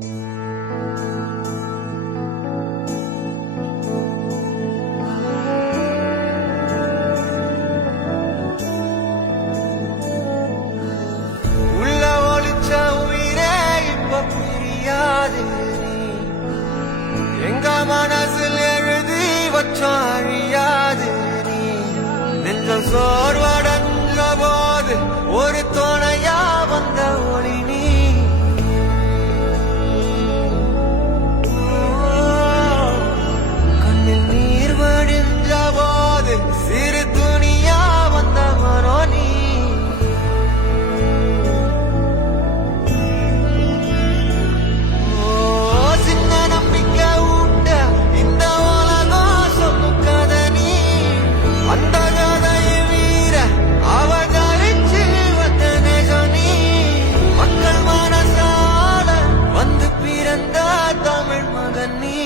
உள்ள ஒளிச்ச உயிரே இப்ப புரியாது, எங்க மனசில் எழுதி வச்சோம் அழியாது. நெஞ்சம் சோர்வடைஞ்ச போது ஒரு துணையா வந்த ஒளி நீ. கண்ணில் நீர் வடிஞ்ச போது சிறு துணியா வந்தவனோ நீ. சின்ன நம்பிக்கை ஊட்ட இந்த உலகம் சொல்லும் கதை நீ. அந்த கதையை வீர அவதரிச்சு வந்த நேசம் நீ. மக்கள் மனசால வந்து பிறந்த தமிழ் மகன் நீ.